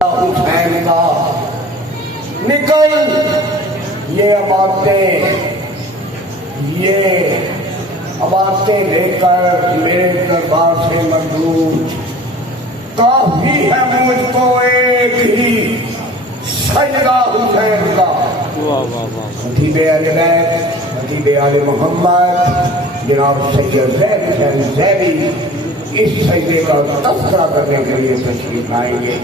حسین کا نکل یہ عبادتیں لے کر میرے دربار سے مردود کافی ہے مجھ کو ایک ہی سجدہ حسین کا۔ خطیب اہل بیت خطیب آل محمد جناب سید زید حسین زیدی اس سجدے کا تذکرہ کرنے کے لیے تشریف لائیں گے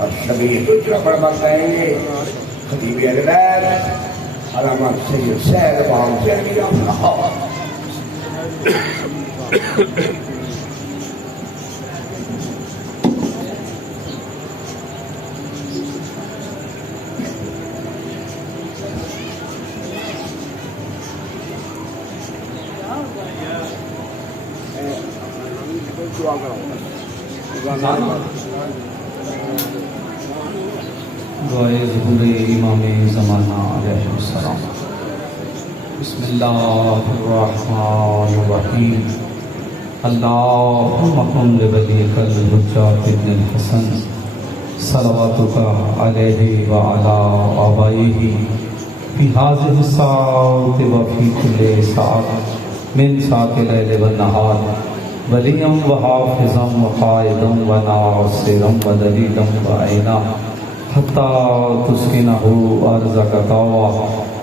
اور شبیہ حجرہ پڑھنا کہیں گے۔ خطیب اہل بیت علامہ سید سید امام زیدی رحمہ اللہ۔ دعائے ظہور امام زمانہ علیہ السلام۔ بسم اللہ الرحمن الرحیم۔ اللہم کن لولیک الحجۃ ابن الحسن صلواتک علیہ وعلی آبائہ فی ہذہ الساعۃ وفی کل ساعۃ من ساعۃ اللیل والنہار ولیًا وحافظا وقائدا وناصرا ودلیلا وعینا حتی تسکنہ ارضک طوعا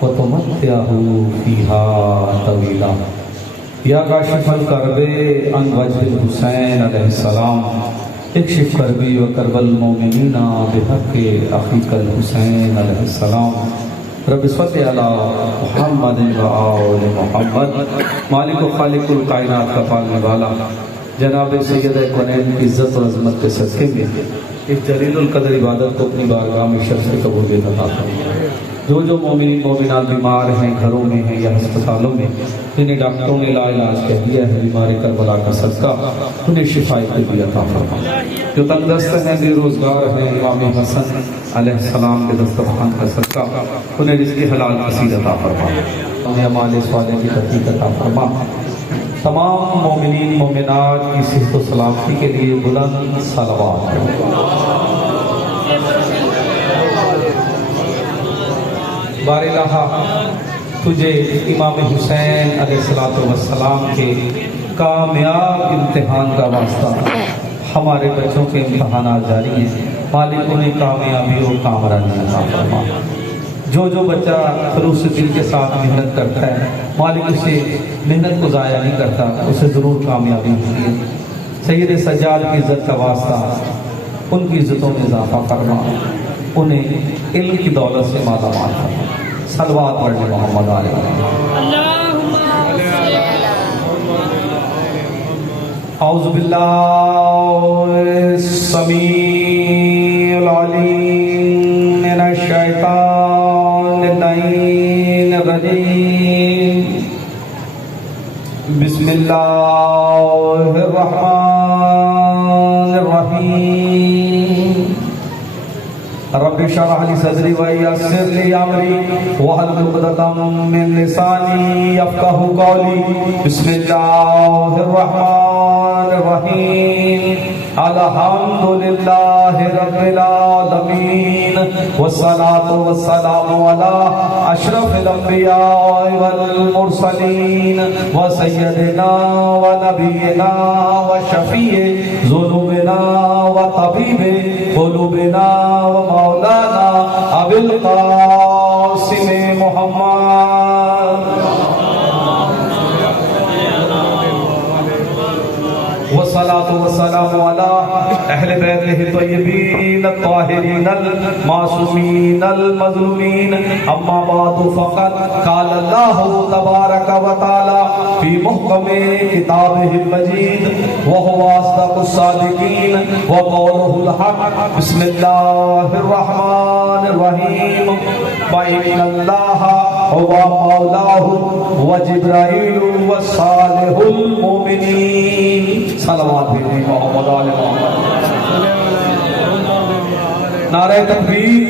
وتمتعہ فیہا طویلا۔ یا کاشف الکرب عن وجہ الحسین علیہ السلام اکشف کربی و کرب المؤمنین بحق اخیک الحسین علیہ السلام۔ رب صلی علی محمد و آل محمد۔ مالک و خالق الکائنات کا پالنے والا جناب سید کونین کی عزت و عظمت کے صدقے میں ایک جلیل القدر عبادت کو اپنی بارگاہ میں شرف سے قبول عطا فرمائے۔ جو مومنین مومنات بیمار ہیں، گھروں میں ہیں یا ہسپتالوں میں، جنہیں ڈاکٹروں نے لا علاج کہہ دیا ہے، بیمار کربلا کا صدقہ انہیں شفاء طبی عطا فرمائے۔ جو تنگ دست ہیں، بے روزگار ہیں، امام حسن علیہ السلام کے دسترخوان کا صدقہ انہیں رزق حلال نصیب عطا فرمائے۔ انہیں اعمال صالحہ کی توفیق عطا فرما۔ تمام مومنین مومنات کی صحت و سلامتی کے لیے بلند صلوات۔ بار الہ تجھے امام حسین علیہ السلام کے کامیاب امتحان کا واسطہ، ہمارے بچوں کے امتحانات جاری ہیں، مالک انہیں کامیابی اور کامرانی عطا فرما۔ جو بچہ خلوص دل کے ساتھ محنت کرتا ہے، مالک اسے محنت کو ضائع نہیں کرتا، اسے ضرور کامیابی ہوتی ہے۔ سید سجاد کی عزت کا واسطہ ان کی عزتوں میں اضافہ فرما، انہیں علم کی دولت سے مالا مال فرما۔ صلوات پڑھنے محمد علیہ اعوذ باللہ السمیع العلیم من الشیطان اللعین الرجیم۔ بسم اللہ الرحمن الرحیم۔ رب اشرح لي صدري ويسر لي امري واحلل عقدة من لساني يفقهوا قولي۔ بسم الله الرحمن الرحيم۔ الحمد لله رب العالمين والصلاة والسلام على اشرف الانبياء والمرسلين وسيدنا ونبينا وشفيع ذنوبنا وطبيب قلوبنا مولانا ابو القاسم محمد والصلاة والسلام على اہل بیتہ الطیبین الطاہرین المعصومین المظلومین۔ اما بعد فقد قال اللہ تبارک و تعالی فی محکم کتابہ المجید وهو اصدق الصادقین وقولہ الحق۔ بسم اللہ الرحمن الرحیم۔ فإن اللہ هو مولاه وجبرائیل وصالح المؤمنین۔ صلوات بھیجیں محمد علیہ محمد۔ نعرہ تکبیر،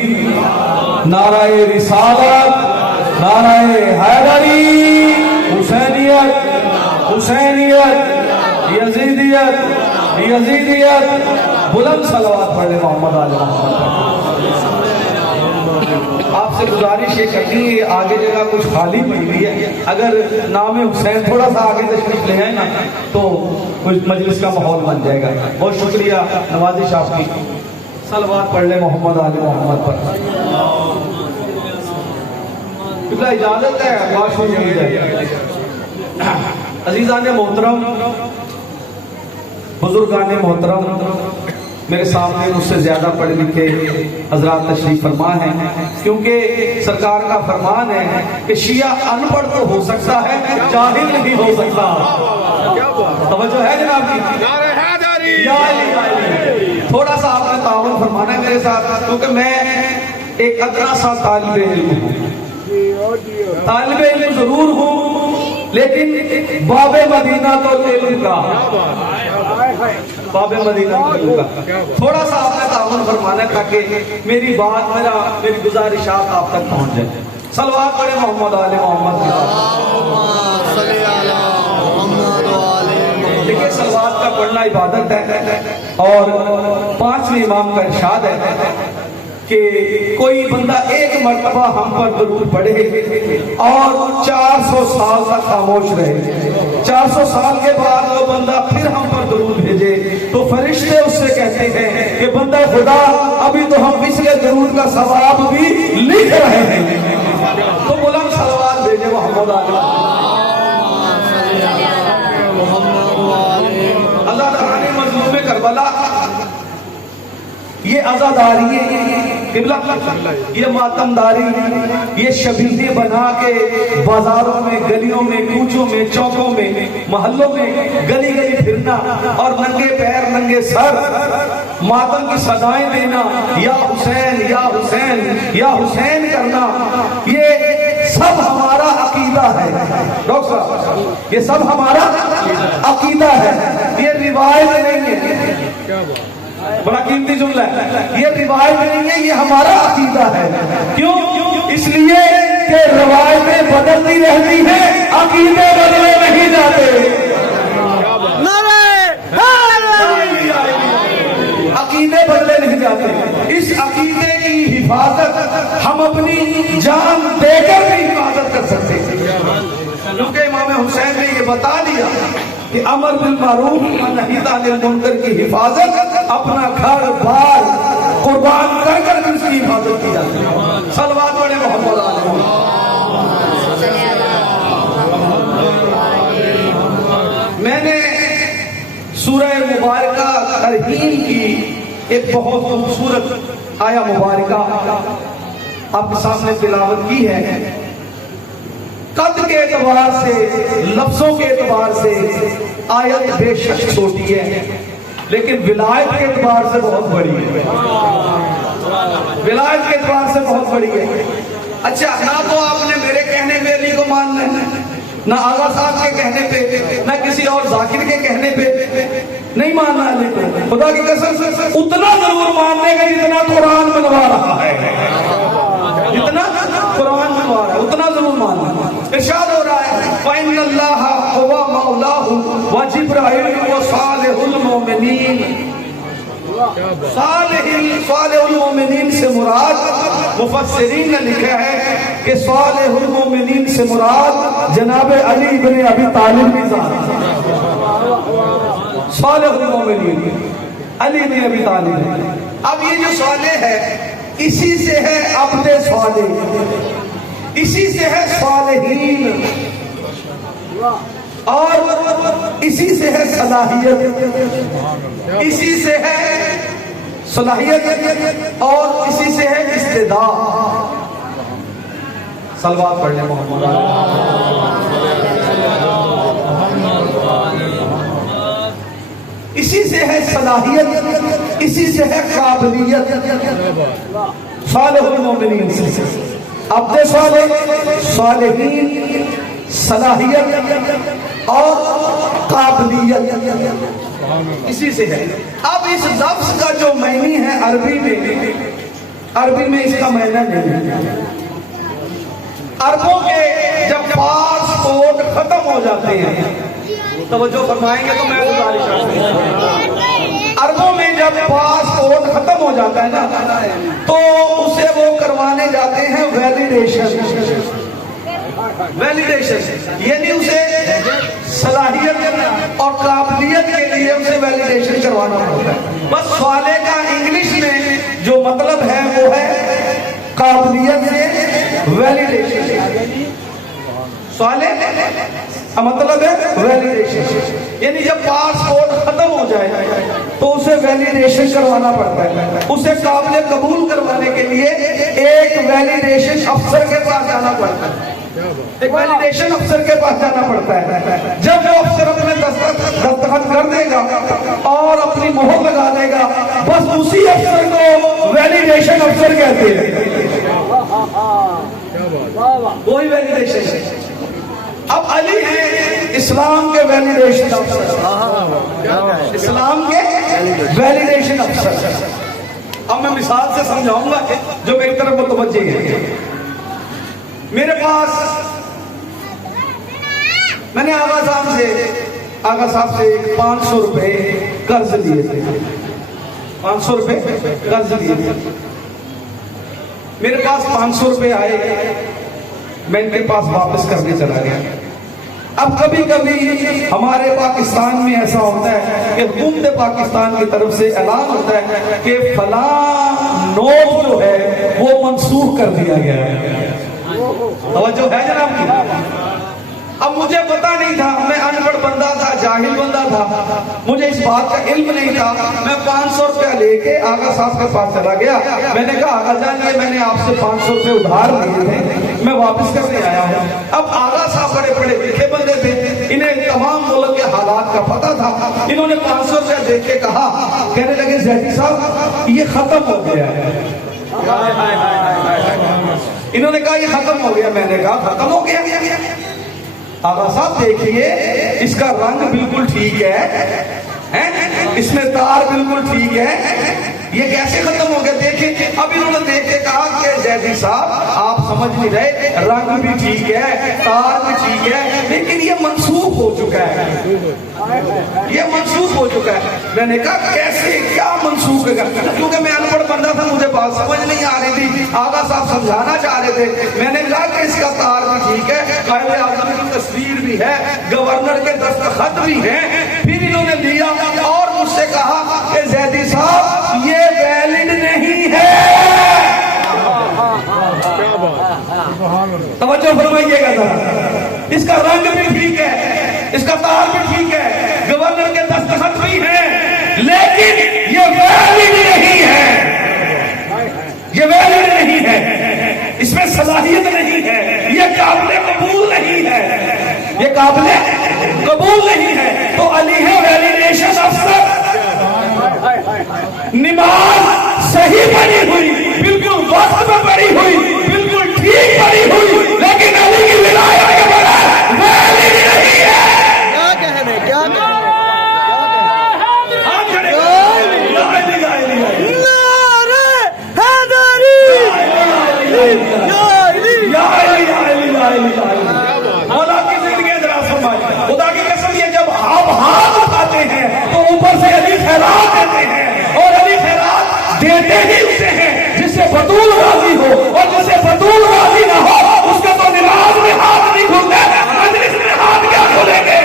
نعرہ رسالت، نعرہ حیدری، حسینیت، حسینیت، یزیدیت، بلند صلوات پڑھیں محمد علیہ محمد۔ آپ سے گزارش یہ کرنی ہے آگے جگہ کچھ خالی پڑی ہوئی ہے، اگر نام حسین تھوڑا سا آگے تشریف لے آئے نا تو کچھ مجلس کا ماحول بن جائے گا۔ بہت شکریہ نوازش آپ کی۔ صلوات پڑھ لیں محمد آل محمد پر۔ کتنا اجازت ہے واش روم مل جائے۔ عزیزان محترم، بزرگان محترم، میرے سامنے مجھ سے زیادہ پڑھے لکھے حضرات تشریف فرما ہیں، کیونکہ سرکار کا فرمان ہے کہ شیعہ ان پڑھ تو ہو سکتا ہے، جاہل نہیں ہو سکتا۔ توجہ ہے جناب کی؟ تھوڑا سا آپ نے تعاون فرمانا ہے میرے ساتھ، کیونکہ میں ایک ادنا سا طالب علم ہوں۔ طالب علم ضرور ہوں لیکن باب مدینہ تو علم کا، باب مدینہ تو علم کا۔ تھوڑا سا آپ نے تعاون فرمانا ہے تاکہ میری بات، میری گزارشات آپ تک پہنچ جائے۔ صلوات پڑھیں محمد آل محمد۔ دیکھیں صلوات کا پڑھنا عبادت ہے، اور 5ویں امام کا ارشاد ہے کہ کوئی بندہ ایک مرتبہ ہم پر درود پڑھے اور 400 سال تک خاموش رہے، 400 سال کے بعد وہ بندہ پھر ہم پر درود بھیجے تو فرشتے اس سے کہتے ہیں کہ بندہ خدا ابھی تو ہم پچھلے درود کا ثواب بھی لکھ رہے ہیں۔ تو بلند صلوات بھیجے محمد آل عزاداری مظلوم کربلا، یہ عزاداری، یہ ماتمداری، یہ شبیہیں بنا کے بازاروں میں، گلیوں میں، کوچوں میں، چوکوں میں، محلوں میں گلی گلی پھرنا اور ننگے پیر ننگے سر ماتم کی صدائیں دینا، یا حسین یا حسین یا حسین کرنا، یہ سب ہمارا عقیدہ ہے۔ ڈاکٹر صاحب، یہ سب ہمارا عقیدہ ہے، یہ روایت نہیں ہے۔ بڑا قیمتی جملہ ہے، یہ روایت نہیں ہے، یہ ہمارا عقیدہ ہے۔ کیوں؟ اس لیے کہ روایتیں بدلتی رہتی ہیں، عقیدے بدلے نہیں جاتے۔ عقیدے بدلے نہیں جاتے۔ اس عقیدے کی حفاظت ہم اپنی جان دے کر بھی حفاظت کر سکتے ہیں، کیونکہ امام حسین نے یہ بتا دیا کہ امر بالمعروف نہی عن المنکر کی حفاظت اپنا گھر بار قربان کر کر اس کی حفاظت کی جاتی ہے۔ صلوات پڑھیں محمد آل محمد۔ میں نے سورہ مبارکہ ترحیم کی ایک بہت خوبصورت آیا مبارکہ آپ کے سامنے تلاوت کی ہے۔ قد کے اعتبار سے، لفظوں کے اعتبار سے آیت بے شک چھوٹی ہے، لیکن ولایت کے اعتبار سے بہت بڑی ہے۔ ولایت کے اعتبار سے بہت بڑی ہے۔ اچھا، نہ تو آپ نے میرے کہنے پہ علی کو ماننا ہے، نہ آغا صاحب کے کہنے پہ، نہ کسی اور ذاکر کے کہنے پہ نہیں ماننا علی کو۔ خدا کی قسم سے اتنا ضرور ماننے کا جتنا قرآن منوا رہا ہے، جتنا قرآن منوا رہا ہے اتنا ضرور ماننا۔ ارشاد ہو رہا ہے فَإِنَّ اللَّهَ هُوَ مَوْلَاهُ وَجِبْرَائِيلُ وَصَالِحُ الْمُؤْمِنِينَ۔ صالح المومنین سے مراد، مفسرین نے لکھا ہے کہ صالح المومنین سے مراد جناب علی بن ابی طالب کی ذات۔ صالح المومنین علی بن ابی طالب۔ اب یہ جو صالح ہے اسی سے ہے عبد صالح، اسی سے ہے صالحین، اور اسی سے ہے صلاحیت، اسی سے ہے صلاحیت، اور اسی سے ہے استدعاء۔ صلوات پڑھنے محمد اسی سے ہے صلاحیت، اسی سے ہے قابلیت۔ صالح المومنین سے عبد صالح، صالحین، صلاحیت اور قابلیت اسی سے ہے۔ اب اس لفظ کا جو معنی ہے عربی میں اس کا معنی نہیں ہے۔ عربوں کے جب پاسپورٹ ختم ہو جاتے ہیں، توجہ فرمائیں گے تو میں گزارش کرتا ہوں، عربوں میں جب پاسپورٹ ختم ہو جاتا ہے نا تو اسے وہ کروانے جاتے ہیں ویلیڈیشن، یعنی اسے صلاحیت اور قابلیت کے لیے اسے ویلیڈیشن کروانا پڑتا ہے۔ بس سوالے کا انگلش میں جو مطلب ہے وہ ہے قابلیت سے ویلیڈیشن، سوالے مطلب ہے ویلیڈیشن، یعنی جب پاسپورٹ ختم ہو جائے تو اسے ویلیڈیشن کروانا پڑتا ہے، اسے قابل قبول کروانے کے لیے ایک ویلیڈیشن افسر کے پاس جانا پڑتا ہے، ایک ویلیڈیشن افسر کے پاس جانا پڑتا ہے۔ جب وہ افسر اپنے دستخط کر دے گا اور اپنی مہر لگا دے گا، بس اسی افسر کو ویلیڈیشن افسر کہتے ہیں، وہی ویلیڈیشن ہے۔ اب علی ہے اسلام کے ویلیڈیشن افسر، اسلام کے ویلیڈیشن افسر۔ اب میں مثال سے سمجھاؤں گا جو میری طرف متوجہ ہے۔ میرے پاس میں نے آغا صاحب سے 500 روپے قرض لیے تھے، 500 روپے قرض لیے تھے۔ میرے پاس 500 روپے آئے، میں ان کے پاس واپس کرنے چلا گیا۔ اب کبھی کبھی ہمارے پاکستان میں ایسا ہوتا ہے کہ حکومت پاکستان کی طرف سے اعلان ہوتا ہے کہ فلاں نوٹ جو ہے وہ منسوخ کر دیا گیا ہے، توجہ ہے جناب کی؟ اب مجھے پتا نہیں تھا، میں ان پڑھ بندہ تھا، جاہل بندہ تھا، مجھے اس بات کا علم نہیں تھا۔ میں 500 روپیہ لے کے آغا صاحب کے پاس چلا گیا، میں نے کہا آغا جان یہ میں نے آپ سے 500 روپے ادھار لیے تھے، میں واپس کرنے آیا ہوں۔ اب آغا صاحب بڑے بڑے لکھے بندے تھے، انہیں تمام ملک کے حالات کا پتہ تھا، انہوں نے 500 روپیہ دیکھ کے کہا، کہنے لگے زیدی صاحب یہ ختم ہو گیا ہے۔ انہوں نے کہا یہ ختم ہو گیا، میں نے کہا ختم ہو گیا؟ آغا صاحب دیکھیے اس کا رنگ بالکل ٹھیک ہے، اس میں تار بالکل ٹھیک ہے، یہ کیسے ختم ہو گیا؟ دیکھیں اب انہوں نے دیکھ کے کہا کہ زیدی صاحب آپ سمجھ نہیں رہے، رنگ بھی ٹھیک ہے، تار بھی ٹھیک ہے، لیکن یہ منسوخ ہو چکا ہے، یہ منسوخ ہو چکا ہے۔ میں نے کہا کیسے، کیا منسوخ ہے؟ کیونکہ میں ان پڑھ بندہ تھا، مجھے بات سمجھ نہیں آ رہی تھی، آغا صاحب سمجھانا چاہ رہے تھے۔ میں نے کہا کہ اس کا تار بھی ٹھیک ہے، قائد اعظم کی تصویر بھی ہے، گورنر کے دستخط بھی ہیں۔ پھر انہوں نے دیا اور مجھ سے کہا کہ زیدی صاحب یہ ویلڈ نہیں ہے۔ توجہ فرمائیے گا ذرا، اس کا رنگ بھی ٹھیک ہے، اس کا تار بھی ٹھیک ہے، گورنر کے دستخط بھی ہیں، لیکن یہ ویلڈ نہیں ہے، یہ ویلڈ نہیں ہے، اس میں صلاحیت نہیں ہے، یہ قابل قبول نہیں ہے، یہ قابل قبول نہیں ہے۔ تو علی ہے ویلیڈیشن افسر، نماز صحیح پڑھی ہوئی، بالکل وقت میں پڑھی ہوئی، بالکل ٹھیک پڑھی ہوئی، لیکن علی کی ولایت کے بغیر ویلڈ نہیں ہے۔ کیا کہنے، کیا کہنے، مولا کی زندگی ذرا فرمائے، خدا کی قسم یہ جب آپ ہاتھ اٹھاتے ہیں تو اوپر سے علی خیرات دیتے ہیں، اور علی خیرات دیتے ہی اسے ہیں جس سے بطول راضی ہو، اور جس سے بطول راضی نہ ہو اس کا تو نماز میں ہاتھ نہیں کھلتے، مجلس میں ہاتھ کیا کھلیں گے؟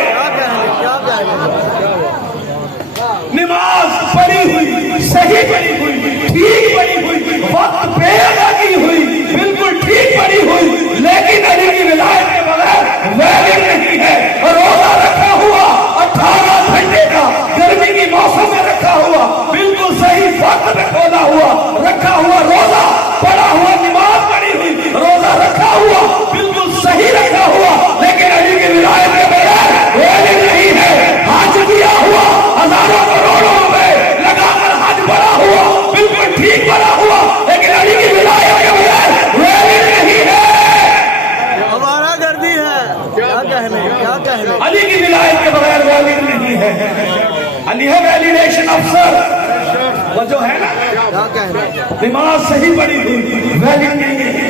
نماز پڑھی ہوئی، صحیح پڑھی ہوئی، ٹھیک پڑھی ہوئی، وقت پہ ادا کی ہوئی، بالکل ٹھیک پڑھی ہوئی، لیکن علی کی ولایت کے بغیر ویلڈ نہیں ہے۔ اور روزہ رکھا ہوا 18 گھنٹے کا گرمی کی موسم میں رکھا ہوا، بالکل صحیح وقت میں کھولا ہوا رکھا ہوا روزہ، پڑھا ہوا نماز پڑھی ہوئی، روزہ رکھا ہوا بالکل صحیح رکھا ہوا، لیکن علی کی ولایت کے بغیر ویلڈ نہیں ہے۔ حج کیا ہوا، ہزاروں کروڑوں روپے لگا کر حج پڑھا ہوا، بالکل ٹھیک پڑھا ہوا، لیکن علی کی ولایت کے بغیر ویلڈ نہیں ہے۔ ہمارا گردی ہے، کیا کہنے، کیا کہنے۔ علی کی ولایت کے بغیر ویلڈ نہیں ہے۔ علی ہے ویلیڈیشن افسر، وہ جو ہے نا کیا کہنے، نماز صحیح پڑھی ہوئی ویلڈ نہیں ہے،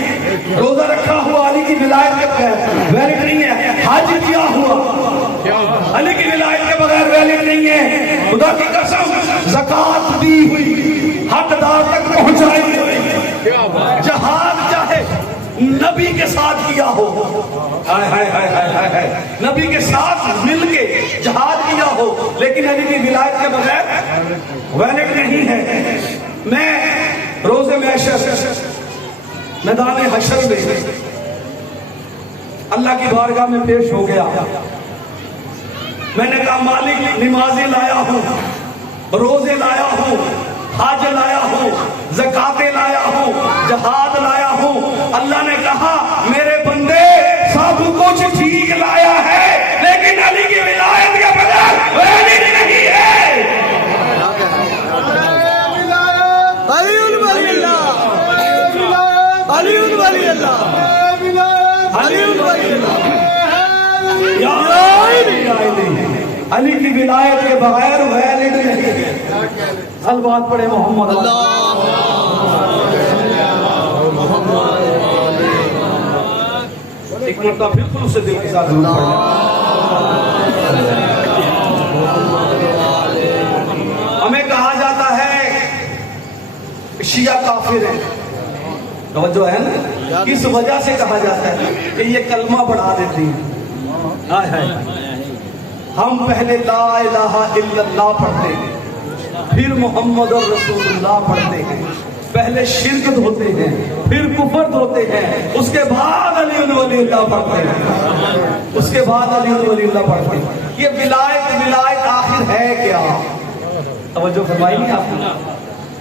روزہ رکھا ہوا علی کی ولایت کے بغیر ویلڈ نہیں ہے، حج کیا ہوا علی کی ولایت کے بغیر ویلڈ نہیں ہے. خدا کی قسم زکات دی ہوئی حقدار تک پہنچائی ہوئی. جہاد چاہے نبی کے ساتھ کیا ہو, نبی کے ساتھ مل کے جہاد کیا ہو, لیکن علی کی ولایت کے بغیر ویلڈ نہیں ہے. میں روز محشر میدان حشر میں اللہ کی بارگاہ میں پیش ہو گیا. میں نے کہا مالک نمازیں لایا ہوں, روزے لایا ہوں, حج لایا ہوں, زکاتیں لایا ہوں, جہاد لایا ہوں. اللہ نے کہا میرے بندے سب کچھ ٹھیک لایا ہے, لیکن علی کی ولایت کے بغیر ویلڈ نہیں ہے. علی ولی اللہ, علی ولی اللہ, علی ولی اللہ. علی کی ولایت کے بغیر ویلڈ نہیں. صلوات پڑھے محمد. ایک مرتبہ بالکل اسے دل کے ساتھ پڑھنا. ہمیں کہا جاتا ہے شیعہ کافر ہیں. توجہ ہے نا, کس وجہ سے کہا جاتا ہے کہ یہ کلمہ بڑھا دیتی ہیں. ہم پہلے لا الہ الا اللہ پڑھتے ہیں, پھر محمد رسول اللہ پڑھتے ہیں, پہلے شرک دھوتے ہیں, پھر کفر دھوتے ہیں, اس کے بعد علی ولی اللہ پڑھتے ہیں, اس کے بعد علی ولی اللہ پڑھتے ہیں. یہ ولایت آخر ہے کیا؟ توجہ فرمائیں گے آپ.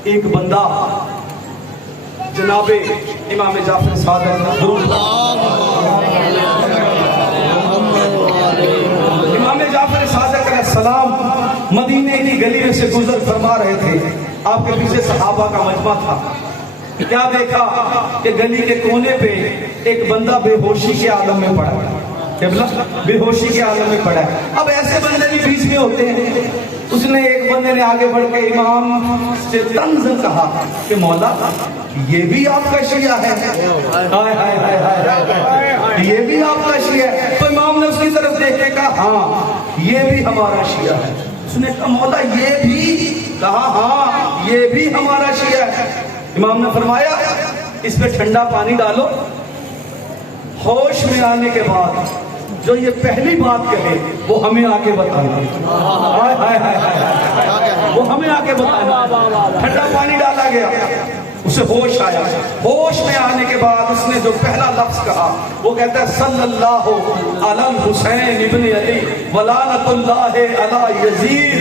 ایک بندہ جناب امام جعفر صادق امام جعفر صادق علیہ السلام مدینے کی گلی میں سے گزر فرما رہے تھے. آپ کے پیچھے صحابہ کا مجمع تھا. کیا دیکھا کہ گلی کے کونے پہ ایک بندہ بے ہوشی کے عالم میں پڑا ہے. بے ہوشی کے عالم میں پڑا ہے. اب ایسے بندے بھی بیچ میں ہوتے ہیں. اس نے ایک بندے نے آگے بڑھ کے امام سے طنز کہا کہ مولا یہ بھی آپ کا شیعہ ہے, یہ بھی آپ کا شیعہ ہے. تو امام نے اس کی طرف دیکھ کے کہا ہاں یہ بھی ہمارا شیعہ ہے. اس نے کہا مولا یہ بھی؟ کہا ہاں یہ بھی ہمارا شیعہ ہے. امام نے فرمایا اس پہ ٹھنڈا پانی ڈالو, ہوش میں آنے کے بعد جو یہ پہلی بات کہے وہ ہمیں آ کے بتانا. وہ ہمیں آ کے بتانا. ٹھنڈا پانی ڈالا گیا, اسے ہوش آیا. ہوش میں آنے کے بعد اس نے جو پہلا لفظ کہا وہ کہتا ہے صلی اللہ علی الحسین ابن علی ولعنۃ اللہ علی یزید.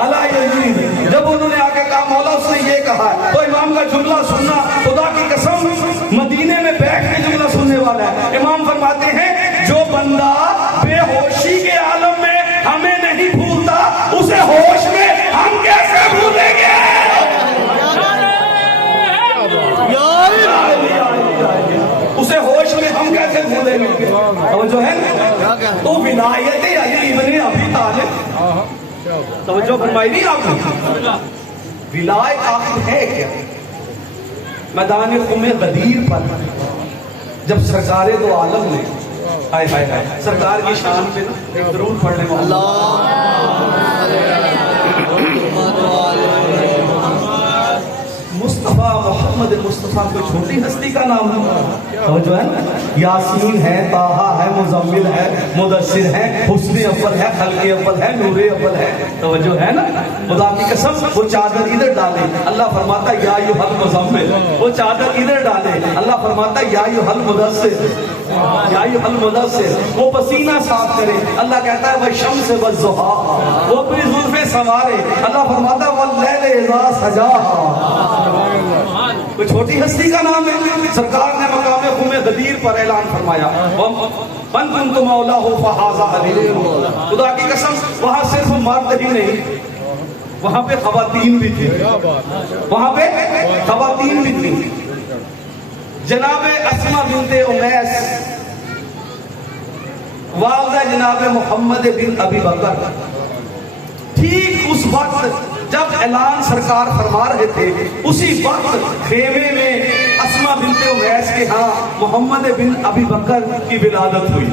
علی یزید. جب انہوں نے آگے کہا مولا اس نے یہ کہا ہے, تو امام کا جملہ سننا خدا کی قسم مدینے میں بیٹھ کے جملہ سننے والا ہے. امام فرماتے ہیں جو بندہ بے ہوشی کے عالم میں ہمیں نہیں بھولتا اسے ہوش میں ہم کیسے بھولیں گے؟ اسے ہوش میں ہم کیسے بھولیں گے؟ توجہ ہے تو ولایت علی ابن ابی طالب. توجہ فرمائی نہیں آپ نے؟ ولایت آخر ہے کیا؟ میدان خم غدیر پر جب سرکار دو عالم نے سرکار کی شان پہ ایک درود پڑھنے کو مصطفیٰ محمد مصطفیٰ کوئی چھوٹی ہستی کا نام ہے. جو ہے یاسین ہے, طٰہٰ ہے, مزمل ہے, مدثر ہے, حسن اول ہے, خلق اول ہے, نور اول ہے. توجہ ہے نا. خدا کی قسم وہ چادر ادھر ڈالے, اللہ فرماتا ہے یا ایھا المزمل. وہ چادر ادھر ڈالے, اللہ فرماتا ہے یا ایھا المدثر. یا ایھا المدثر. وہ پسینہ صاف کرے, اللہ کہتا ہے والشمس والضحیٰ. وہ اپنی زلفیں سنوارے, اللہ فرماتا ہے واللیل اذا سجاھا. کوئی چھوٹی ہستی کا نام ہے. سرکار نے مقام خم غدیر پر اعلان فرمایا من کنت مولاه فھذا علی. خدا کی قسم وہاں صرف مرد ہی نہیں, وہاں پہ خواتین بھی تھی. وہاں پہ خواتین بھی تھی. جناب اسماء بنت امیس والدہ جناب محمد بن ابی بکر. ٹھیک اس وقت جب اعلان سرکار فرما رہے تھے اسی وقت خیمے میں اسماء بنت امیس کے ہاں محمد بن ابی بکر کی ولادت ہوئی.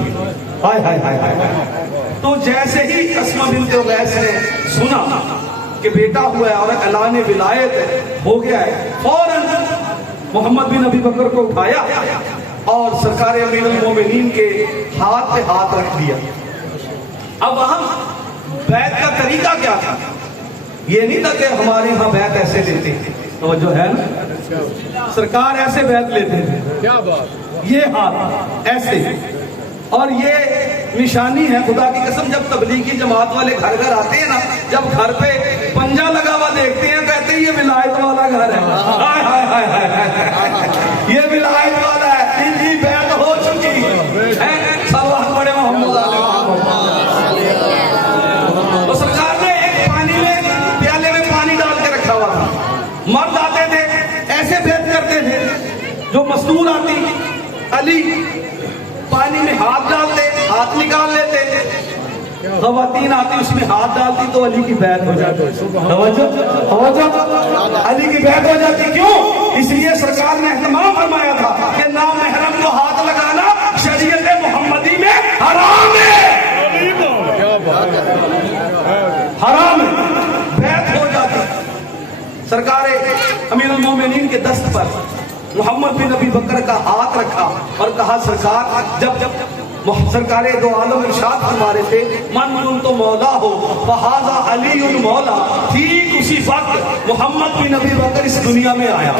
ہائے ہائے ہائے ہائے۔ تو جیسے ہی اسما بنت اویس نے سنا کہ بیٹا ہوا ہے اور اعلان ولایت ہو گیا ہے، فوراً محمد بن ابی بکر کو اٹھایا اور سرکار امیر المومنین کے ہاتھ پہ ہاتھ رکھ دیا۔ اب وہاں بیعت کا طریقہ کیا تھا؟ یہ نہیں تھا کہ ہمارے ہاں بیعت ایسے لیتے ہیں، توجہ ہے نا، سرکار ایسے بیعت لیتے ہیں، کیا بات، یہ ہاتھ ایسے، اور یہ نشانی ہے خدا کی قسم، جب تبلیغی جماعت والے گھر گھر آتے ہیں نا، جب گھر پہ پنجا لگا ہوا دیکھتے ہیں کہتے ہیں یہ ولایت والا گھر ہے، ہائے ہائے ہائے ہائے، یہ ولایت والا ہے، ان کی بیعت ہو چکی ہے، سب بڑے محمد علیہ تو سرکار نے ایک پانی میں پیالے میں پانی ڈال کے رکھا ہوا تھا، مرد آتے تھے ایسے بیعت کرتے تھے، جو مستور آتی علی پانی میں ہاتھ ڈالتے، ہاتھ نکال لیتے، خواتین آتی اس میں ہاتھ ڈالتی تو علی کی بیعت ہو جاتی، علی کی بیعت ہو جاتی۔ کیوں؟ اس لیے سرکار نے اہتمام فرمایا تھا کہ نامحرم کو ہاتھ لگانا شریعت محمدی میں حرام ہے، حرام ہے، بیعت ہو جاتی۔ سرکار امیر المومنین کے دست پر محمد بن ابی بکر کا ہاتھ رکھا اور کہا سرکار، جب سرکار دو عالم ارشاد فرما رہے تھے من کن تو مولا ہو فہذا علی مولا، ٹھیک اسی وقت محمد بن ابی بکر اس دنیا میں آیا،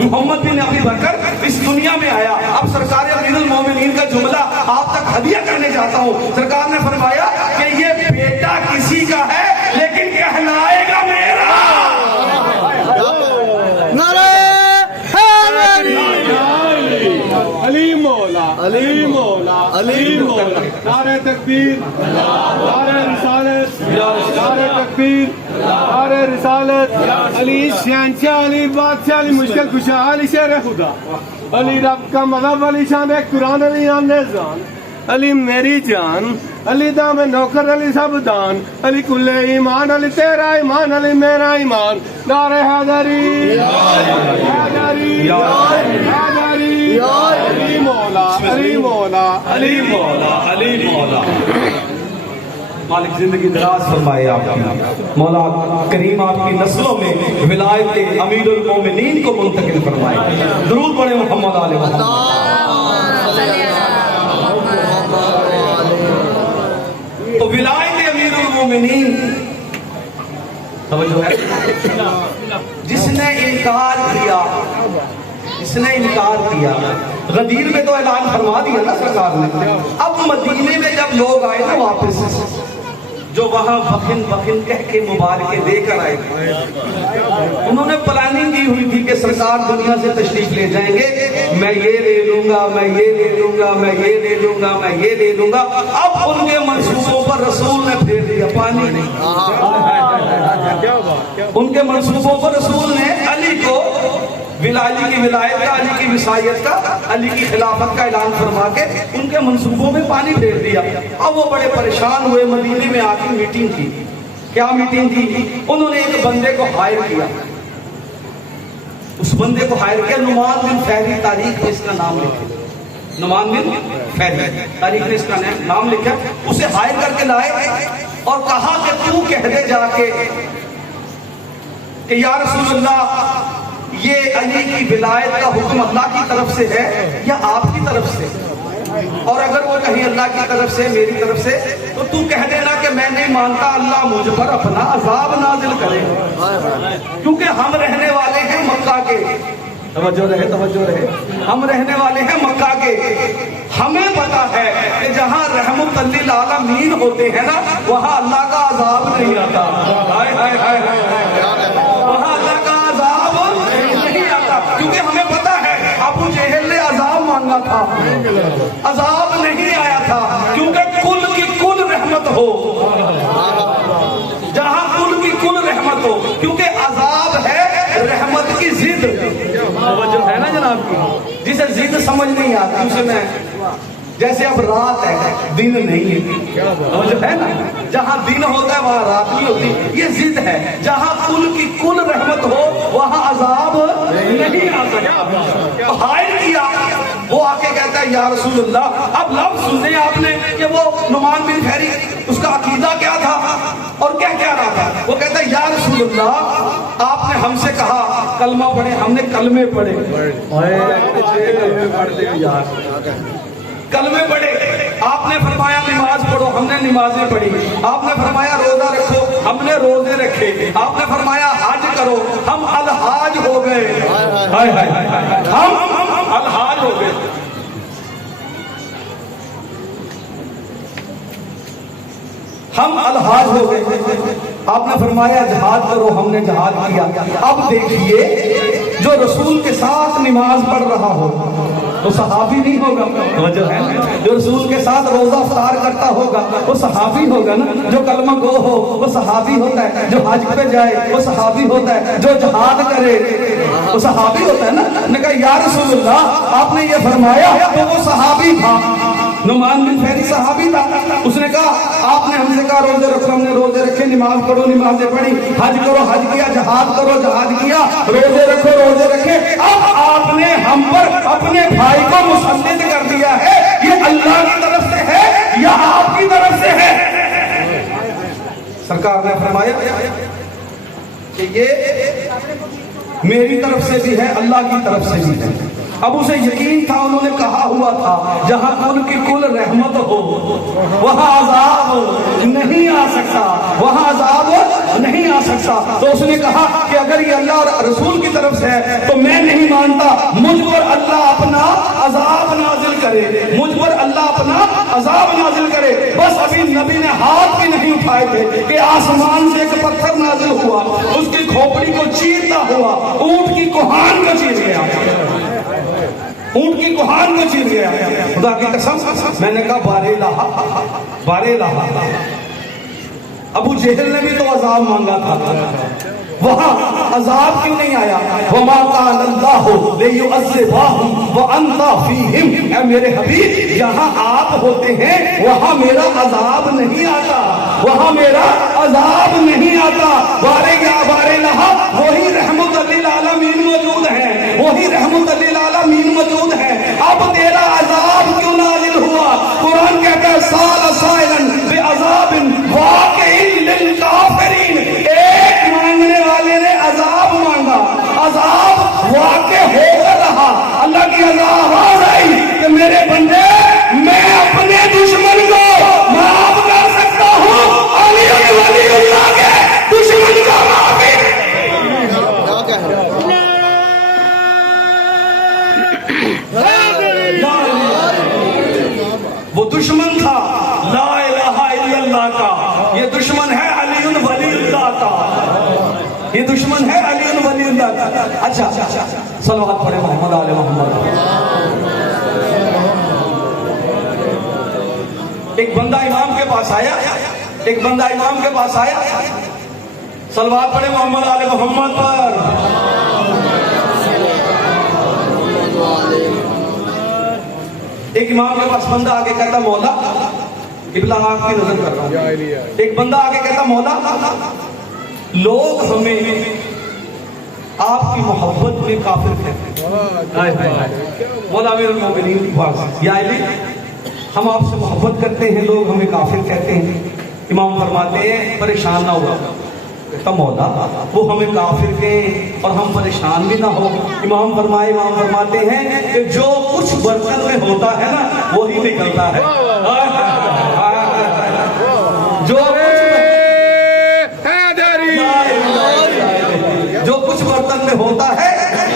محمد بن ابی بکر اس دنیا میں آیا۔ اب سرکار امیر المومنین کا جملہ آپ تک ہدیہ کرنے جاتا ہوں، سرکار نے فرمایا کہ یہ بیٹا کسی کا ہے لیکن کہلائے گا میرا۔ علی مولا، علی مولا، علی مولا، نعرہ تکبیر، نعرہ رسالت، نعرہ تکبیر، نعرہ رسالت، علی شہنشاہ، علی بادشاہ، علی مشکل کشا، علی شیر خدا، علی رب کا مذہب، علی شان قرآن، علی نام نیزان، علی میری جان، علی دام نوکر، علی سب دان، علی کل ایمان، علی تیرا ایمان، علی میرا ایمان، نعرہ حیدری، حیدری، حیدری، علی مولا، علی مولا، علی مولا، علی مولا۔ مالک زندگی دراز فرمائے آپ کی، مولا کریم آپ کی نسلوں میں ولایت امیر المومنین کو منتقل فرمائے۔ درود پڑھے محمد علیہ وسلم۔ تو ولایت امیر المومنین توجہ ہے، جس نے انکار کیا، جس نے انکار کیا، غدیر میں تو اعلان فرما دیا نا سرکار نے، اب مدینے میں جب لوگ آئے نا واپس، جو وہاں بخن بخن کہہ کے مبارکے دے کر آئے تھے، انہوں نے پلاننگ کی ہوئی تھی کہ سرکار دنیا سے تشریف لے جائیں گے، میں یہ لے لوں گا، میں یہ لے لوں گا، میں یہ لے لوں گا، میں یہ لے لوں گا۔ اب ان کے منصوبوں پر رسول نے پھیر دیا پانی نہیں، ان کے منصوبوں پر رسول نے علی کو علی کی ولایت کا، علی کی وصایت کا، علی کی خلافت کا اعلان فرما کے ان کے منصوبوں میں پانی پھیر دیا۔ اب وہ بڑے پریشان ہوئے، مدینے میں آ کے میٹنگ کی۔ کیا میٹنگ کی؟ انہوں نے ایک بندے کو ہائر کیا، اس بندے کو ہائر کیا، نعمان بن فہری، تاریخ میں اس کا نام لکھا، نعمان بن فہری، تاریخ میں اس کا نام لکھا، اسے ہائر کر کے لائے اور کہا کہ تو کہہ دے جا کے کہ یا رسول اللہ یہ علی کی ولایت کا حکم اللہ کی طرف سے ہے یا آپ کی طرف سے، اور اگر وہ کہیں اللہ کی طرف سے، میری طرف سے، تو تو کہہ دینا کہ میں نہیں مانتا، اللہ مجھ پر اپنا عذاب نازل کرے، کیونکہ ہم رہنے والے ہیں مکہ کے، توجہ رہے، ہم رہنے والے ہیں مکہ کے، ہمیں پتا ہے کہ جہاں رحمت للعالمین ہوتے ہیں نا وہاں اللہ کا عذاب نہیں آتا، وہاں اللہ کا عذاب نہیں آتا، کیونکہ ہمیں پتا ہے ابو جہل نے عذاب مانگا تھا، عذاب نہیں آیا تھا، کیونکہ کل کی کل رحمت ہو، جہاں کل کی کل رحمت ہو، کیونکہ عذاب ہے رحمت کی ضد، جو ہے نا جناب کی، جسے ضد سمجھ نہیں آتی اسے میں، جیسے اب رات ہے دن نہیں ہے، جو ہے نا جہاں دن ہوتا ہے وہاں رات نہیں ہوتی، یہ ضد ہے، جہاں کل کی کل رحمت ہو وہاں عذاب نہیں آتا۔ ہائر کیا وہ آ کے کہتا ہے یا رسول اللہ، اب لفظ سننے آپ نے کہ وہ نعمان بن فہری اس کا عقیدہ کیا تھا اور کیا کیا رہا تھا. وہ کہتا ہے یا رسول اللہ، آپ نے ہم سے کہا کلمہ پڑھے، ہم نے کلمے پڑھے. کلمے پڑھے. آپ نے فرمایا نماز پڑھو، ہم نے نمازیں پڑھی. آپ نے فرمایا روزہ رکھو، ہم نے روزے رکھے. آپ نے فرمایا حج کرو، ہم الحاج ہو گئے. ہم الحاج ہو گئے. ہم الحاج ہو گئے. آپ نے فرمایا جہاد کرو، ہم نے جہاد کیا. اب دیکھیے جو رسول کے ساتھ نماز پڑھ رہا ہو وہ صحابی نہیں ہوگا. توجہ ہے. جو رسول کے ساتھ روزہ افطار کرتا ہوگا وہ صحابی ہوگا نا. جو کلمہ گو ہو وہ صحابی ہوتا ہے. جو حج پہ جائے وہ صحابی ہوتا ہے. جو جہاد کرے وہ صحابی ہوتا ہے نا. نے کہا یا رسول اللہ، آپ نے یہ فرمایا تو وہ صحابی تھا. نعمان بن فہری صحابی تھا. اس نے کہا آپ نے ہم سے کہا روزے رکھو، ہم نے روزے رکھے. نماز پڑھو، نمازیں پڑھی. حج کرو، حج کیا. جہاد کرو، جہاد کیا. روزے رکھو، روزے رکھے. اب آپ نے ہم پر اپنے بھائی کو مسلط کر دیا ہے. یہ اللہ کی طرف سے ہے یا آپ کی طرف سے ہے؟ سرکار نے فرمایا کہ یہ میری طرف سے بھی ہے، اللہ کی طرف سے بھی ہے. اب اسے یقین تھا، انہوں نے کہا ہوا تھا جہاں کل کی کل رحمت ہو وہاں عذاب نہیں آ سکتا، وہاں عذاب نہیں آ سکتا. تو اس نے کہا کہ اگر یہ اللہ اور رسول کی طرف سے ہے تو میں نہیں مانتا. مجھ پر اللہ اپنا عذاب نازل کرے، مجھ پر اللہ اپنا عذاب نازل کرے. بس ابھی نبی نے ہاتھ بھی نہیں اٹھائے تھے کہ آسمان سے ایک پتھر نازل ہوا، اس کی کھوپڑی کو چیرتا ہوا اونٹ کی کوہان کو چیر گیا. اونٹ کی کوہان کو چیر گیا. خدا کی قسم میں نے کہا بارے الہ، بارے الہ. ابو جہل نے بھی تو عذاب مانگا تھا، وہاں عذاب کیوں نہیں آیا؟ وَمَا قَالَ اللَّهُ لِيُعَذِّبَهُمْ وَأَنْتَ فِيهِمْ. اے میرے حبیب، جہاں آپ ہوتے ہیں وہاں میرا عذاب نہیں آتا، وہاں میرا عذاب نہیں آتا. بارے یا بارے لہا، وہی رحمت للعالمین موجود ہے، وہی رحمت للعالمین موجود ہے. اب تیرا عذاب کیوں نازل ہوا؟ قرآن کہتا ہے سال سائلن بعذاب واقع للکافرین. ایک مانگنے والے نے عذاب مانگا، عذاب واقع ہو کر رہا. اللہ کی آواز آئی کہ میرے بندے، میں اپنے دشمن کو معاف کر سکتا ہوں. علی ولی اللہ کے دشمن کا معافی. وہ دشمن تھا لا الہ الا اللہ کا، یہ دشمن ہے علی ولی اللہ کا، یہ دشمن ہے علی ولی اللہ کا. اچھا صلوات پڑھے محمد آل محمد. ایک بندہ امام کے پاس آیا، ایک بندہ امام کے پاس آیا. صلوات پڑھے محمد آل محمد پر. ایک امام کے پاس بندہ آگے کہتا مولا، قبلہ آپ کی نظر کر رہا ہوں. ایک بندہ آگے کہتا مولا، لوگ ہمیں آپ کی محبت میں کافر کہتے ہیں. مولا امیر المومنین کی بات، یا علی ہم آپ سے محبت کرتے ہیں، لوگ ہمیں کافر کہتے ہیں. امام فرماتے ہیں پریشان نہ ہوا. کہتا مولا وہ ہمیں کافر کہیں اور ہم پریشان بھی نہ ہو. امام فرماتے ہیں کہ جو کچھ برتن میں ہوتا ہے نا وہی نکلتا ہے. جو کچھ برتن میں ہوتا ہے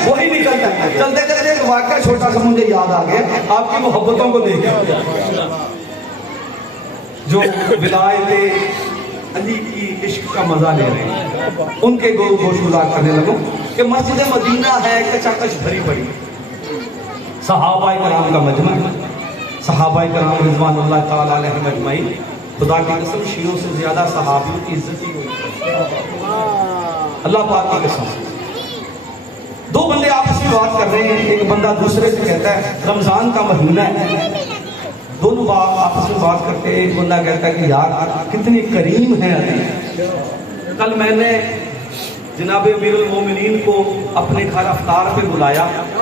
وہی نکلتا ہے. چلتے چلتے ایک واقعہ چھوٹا سا مجھے یاد آ گیا آپ کی محبتوں کو دیکھ کر. جو ولایت علی کی عشق کا مزہ لے رہے ہیں ان کے گوش گزار کرنے لگوں کہ مسجد مدینہ ہے کچاکش بھری پڑی، صحابہ کرام کا مجمع، صحابہ کرام رضوان اللہ تعالیٰ علیہ مجمعین. خدا کی قسم شیعوں سے زیادہ صحابیوں کی عزت ہی ہوئی. اللہ پاک کی قسم. دو بندے آپس میں بات کر رہے ہیں. ایک بندہ دوسرے سے کہتا ہے رمضان کا مہینہ ہے. دونوں باپ آپس میں بات کرتے ہیں. ایک بندہ کہتا ہے کہ یار کتنی کریم ہے علی. کل میں نے جناب امیر المومنین کو اپنے گھر افطار پہ بلایا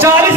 40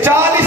40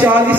40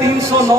309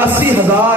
80,000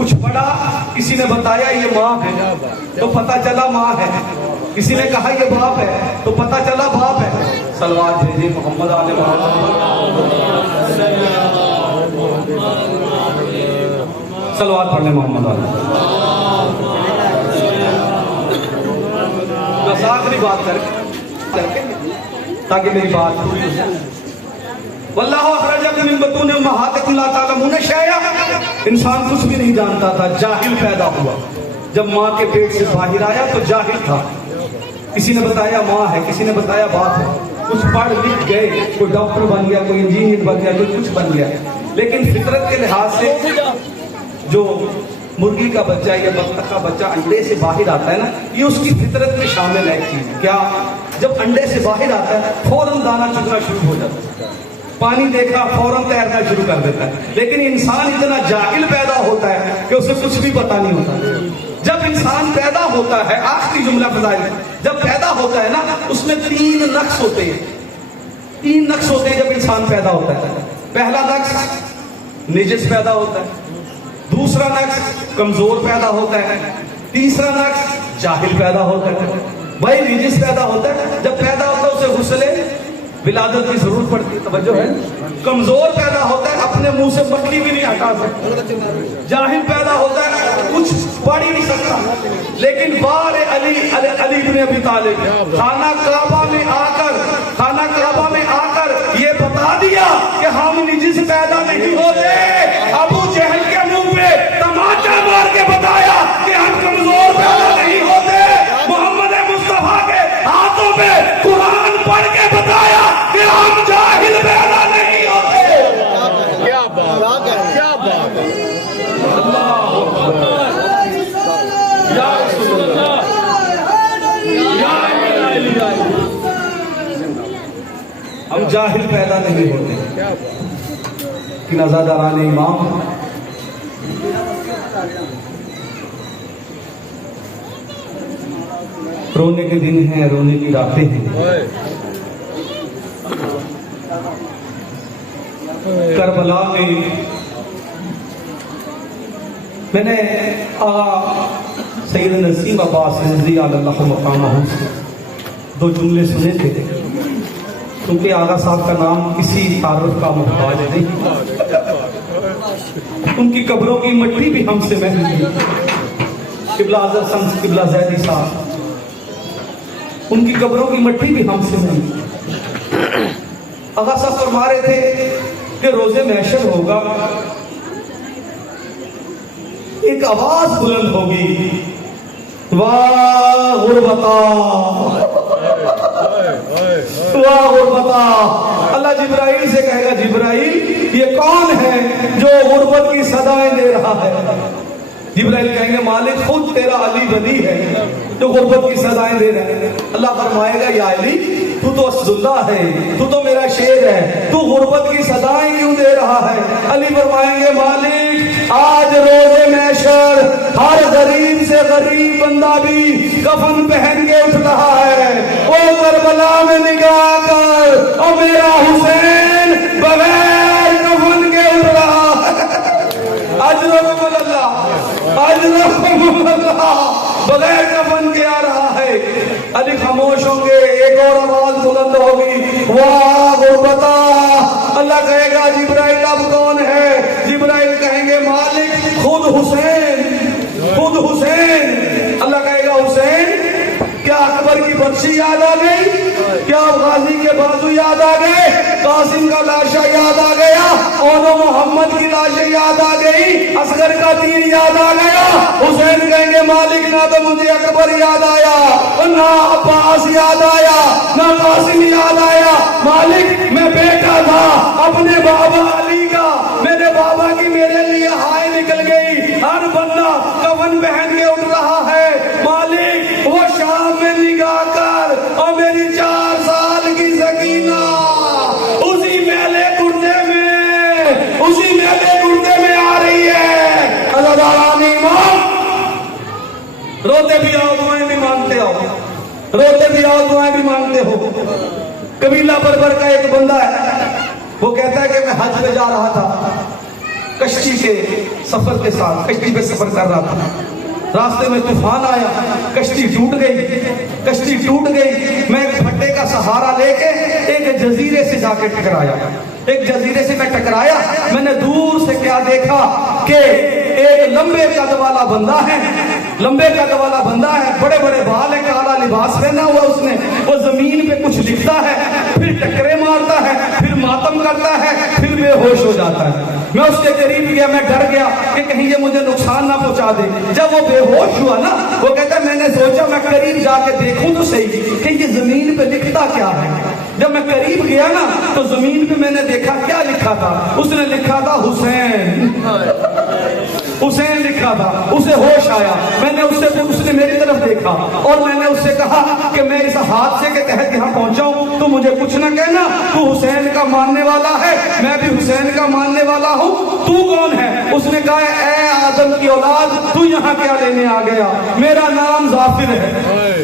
کچھ پڑھا، کسی نے بتایا یہ ماں ہے تو پتہ چلا ماں ہے، کسی نے کہا یہ باپ ہے تو پتہ چلا باپ ہے. صلوات بھیجیے محمد آل محمد. صلوات پڑھنے محمد آل. بس آخری بات کر کے تاکہ میری بات پوری ہو جائے. واللہ اخرجکم من بطون امہاتکم لا تعلمون شیئا. انسان کچھ بھی نہیں جانتا تھا، جاہل پیدا ہوا. جب ماں کے پیٹ سے باہر آیا تو جاہل تھا. کسی نے بتایا ماں ہے، کسی نے بتایا باپ ہے. کچھ پڑھ لکھ گئے، کوئی ڈاکٹر بن گیا، کوئی انجینئر بن گیا، کوئی کچھ بن گیا. لیکن فطرت کے لحاظ سے جو مرغی کا بچہ یا بطخ کا بچہ انڈے سے باہر آتا ہے نا، یہ اس کی فطرت میں شامل ہے. ایک چیز کیا، جب انڈے سے باہر آتا ہے فوراً دانہ چگنا شروع ہو جاتا ہے. پانی دیکھا فوراً تیرنا شروع کر دیتا ہے. لیکن انسان اتنا جاہل پیدا ہوتا ہے کہ اسے کچھ بھی پتا نہیں ہوتا. جب انسان پیدا ہوتا ہے، آخری جملہ فضائل، جب پیدا ہوتا ہے نا، اس میں 3 نقص ہوتے ہیں. 3 نقص ہوتے ہیں جب انسان پیدا ہوتا ہے. پہلا نقص نجس پیدا ہوتا ہے، دوسرا نقص کمزور پیدا ہوتا ہے، تیسرا نقص جاہل پیدا ہوتا ہے. بھائی نجس پیدا ہوتا ہے، جب پیدا ہوتا ہے اسے غسل ولادت کی ضرورت پڑتی ہے. توجہ ہے. کمزور پیدا ہوتا ہے، اپنے منہ سے مکھی بھی نہیں ہٹا سکتا. جاہل پیدا ہوتا ہے، کچھ پڑھ ہی نہیں سکتا. لیکن بار علی بن ابی طالب خانہ کعبہ میں آ کر یہ بتا دیا کہ ہم نجس پیدا نہیں ہوتے. ابو جہل کے منہ پہ تماچا مار کے بتایا کہ ہم کمزور پیدا نہیں ہوتے. محمد مصطفیٰ کے ہاتھوں پہ قرآن پڑھ کے بتایا کہ ہم جاہل پیدا نہیں ہوتے. کیا بات ہے، کیا بات ہے. یا رسول اللہ، یا ہم جاہل پیدا نہیں ہوتے. کہ نزاداران امام رونے کے دن ہیں، رونے کی راتیں ہیں. کربلا میں نے آقا سید نسیم عباس رضی اللہ مقامہ سے 2 جملے سنے تھے، کیونکہ آقا صاحب کا نام کسی تعارف کا محتاج نہیں. ان کی قبروں کی مٹی بھی ہم سے محفوظ ہے. قبلہ اعظم شمس قبلہ زیدی صاحب، ان کی قبروں کی مٹی بھی ہم سے نہیں. آقا صاحب فرما رہے تھے کہ روز محشر ہوگا، ایک آواز بلند ہوگی، واہ غربتا، واہ غربتا. اللہ جبرائیل سے کہے گا جبرائیل یہ کون ہے جو غربت کی صدائیں دے رہا ہے؟ جبرائیل کہیں گے مالک خود تیرا علی ولی ہے جو غربت کی صدائیں دے رہا ہے. اللہ فرمائے گا یا علی تو تو اسداللہ ہے، تو تو میرا شیر ہے، تو غربت کی صدائیں کیوں دے رہا ہے؟ علی فرمائیں گے مالک آج روز محشر ہر غریب سے غریب بندہ بھی کفن پہن کے اٹھ رہا ہے. وہ کربلا میں نگاہ کر اور میرا حسین بغیر کفن کے اٹھ رہا ہے. اجرکم اللہ، اجرکم اللہ، بغیر کفن کے آ رہا ہے. علی خاموش ہوں گے، ایک اور آواز بلند ہوگی، واہ غربتا. اللہ کہے گا جبرائیل اب کون ہے؟ جبرائیل کہیں گے مالک خود حسین، خود حسین. اللہ کہے گا حسین کیا اکبر کی بخشی یاد آ گئی؟ کیا غازی کے بازو یاد آ گئے؟ قاسم کا لاشا یاد آ گیا؟ اور محمد کی لاشیں یاد آ گئی؟ اصغر کا تیر یاد آ گیا؟ حسین کہیں گے مالک نہ تو مجھے اکبر یاد آیا، نہ عباس یاد آیا، نہ قاسم یاد آیا. مالک میں بیٹا تھا اپنے بابا علی کا، میرے بابا کی میرے لیے ہائے نکل گئی. ہر بندہ کفن پہن کے اٹھ رہا ہے. مالک وہ شام میں نگاہ کر اور میری 4 سال کی سکینہ اسی میلے کرتے میں آ رہی ہے. اللہ تعالیٰ امام روتے بھی آؤ دعائیں بھی مانگتے ہو، روتے بھی آؤ دعائیں بھی مانگتے ہو. قبیلہ بربر کا ایک بندہ ہے، وہ کہتا ہے کہ میں حج پہ جا رہا تھا، کشتی کے سفر کے ساتھ کشتی پہ سفر کر رہا تھا. راستے میں طوفان آیا, کشتی ٹوٹ گئی. میں ایک پھٹے کا سہارا لے کے ایک جزیرے سے جا کے ٹکرایا. ایک جزیرے سے میں ٹکرایا. میں نے دور سے کیا دیکھا کہ ایک لمبے قد والا بندہ ہے, بڑے بڑے بال ہیں, کالا لباس پہنا ہوا اس نے. وہ زمین پہ کچھ لکھتا ہے, پھر ٹکرے مارتا ہے, پھر ماتم کرتا ہے, پھر بے ہوش ہو جاتا ہے. میں اس کے قریب گیا, میں ڈر گیا کہ کہیں یہ مجھے نقصان نہ پہنچا دے. جب وہ بے ہوش ہوا نا, وہ کہتا ہے میں نے سوچا میں قریب جا کے دیکھوں تو صحیح کہ یہ زمین پہ لکھتا کیا ہے. جب میں قریب گیا نا تو زمین پہ میں نے دیکھا کیا لکھا تھا. اس نے لکھا تھا حسین لکھا تھا. اسے ہوش آیا. میں نے اس نے میری طرف دیکھا اور میں نے اس سے کہا کہ میں اس حادثے کے تحت یہاں پہنچا ہوں, تو مجھے کچھ نہ کہنا. تو حسین کا ماننے والا ہے, میں بھی حسین کا ماننے والا ہوں. تو کون ہے؟ اس نے کہا اے آدم کی اولاد, تو یہاں کیا لینے آ گیا؟ میرا نام ظافر ہے,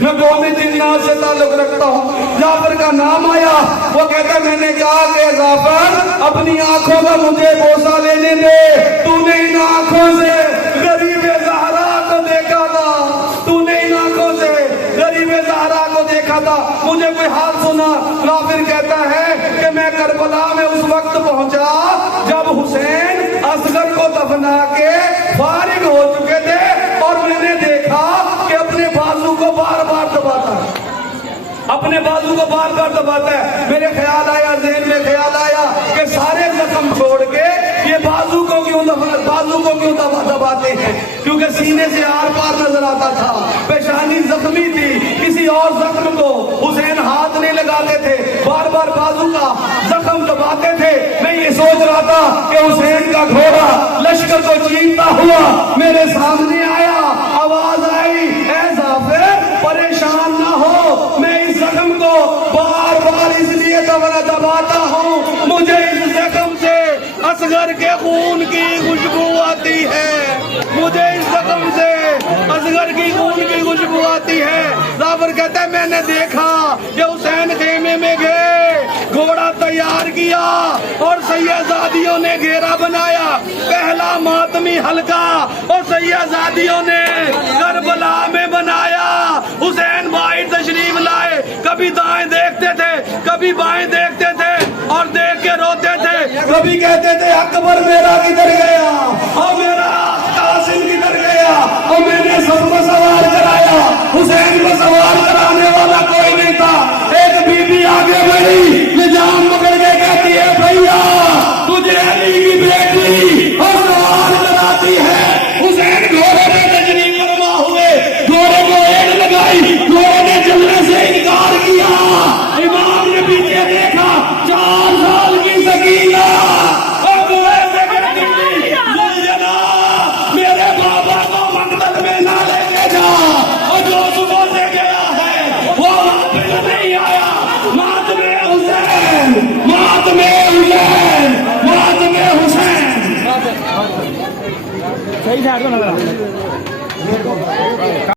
میں قوم جنات سے تعلق رکھتا ہوں. جعفر کا نام آیا. وہ کہتا ہے میں نے کہا کہ ظافر اپنی آنکھوں کا مجھے بوسہ لینے دے. تو نے ان آنکھوں سے غریب زہرا کو دیکھا تھا, تو نے ان آنکھوں سے غریب زہرا کو دیکھا تھا. مجھے کوئی حال سنا. ظافر کہتا ہے کہ میں کربلا میں اس وقت پہنچا جب حسین اصغر کو دفنا کے فارغ ہو چکے تھے, اور میں نے دیکھا کہ اپنے بازو کو بار بار دباتا ہے, میرے خیال آیا, ذہن میں خیال آیا کہ سارے زخم چھوڑ کے یہ بازو کو کیوں دباتے ہیں, کیونکہ سینے سے آر پار نظر آتا تھا. پیشانی زخمی تھی, کسی اور زخم کو حسین ہاتھ نہیں لگاتے تھے, بار بار بازو کا زخم دباتے تھے. میں یہ سوچ رہا تھا کہ حسین کا گھوڑا لشکر کو چیرتا ہوا میرے سامنے آیا. آواز آئی, اے ظافر پریشان نہ ہو, میں اس زخم کو بار بار اس لیے دباتا ہوں, مجھے اس زخم سے اصغر کے خون کی خوشبو آتی ہے, مجھے اس زخم سے اصغر کی خون کی خوشبو آتی ہے. ظافر کہتا ہے میں نے دیکھا کہ حسین خیمے میں گئے, گھوڑا تیار کیا اور سیدزادیوں نے گھیرا بنایا. پہلا ماتمی حلقہ اور سیدزادیوں نے کربلا میں بنایا. حسین بھائی تشریف لائے, کبھی دائیں دیکھتے تھے, کبھی بائیں دیکھتے تھے, اور دیکھ کے روتے تھے. کبھی کہتے تھے اکبر میرا کدھر گیا, اور میرا قاسم کدھر گیا, اور میں نے سب کو سوار کرایا. حسین کو سوار کرانے والا کوئی نہیں تھا. ایک بی بی آگے بڑھی, نظام پکڑ کے کہتی ہے بھیا تجھے علی کی بیٹی اور سوار کراتی ہے. حسین گھوڑے پہ تشریف فرما ہوئے, گھوڑے کو ایک لگائی, گھوڑے نے چلنے سے انکار کیا. امام نے پیچھے دیکھا, 4 سال کی سکینہ اور گھوڑے سے کہتی تھی زلجنا میرے بابا کو مقتل میں نہ لے کے جا, اور جو صبح سے گیا ہے وہ واپس نہیں آیا. ماتم حسین, ماتم حسین, ماتم حسین. صحیح سے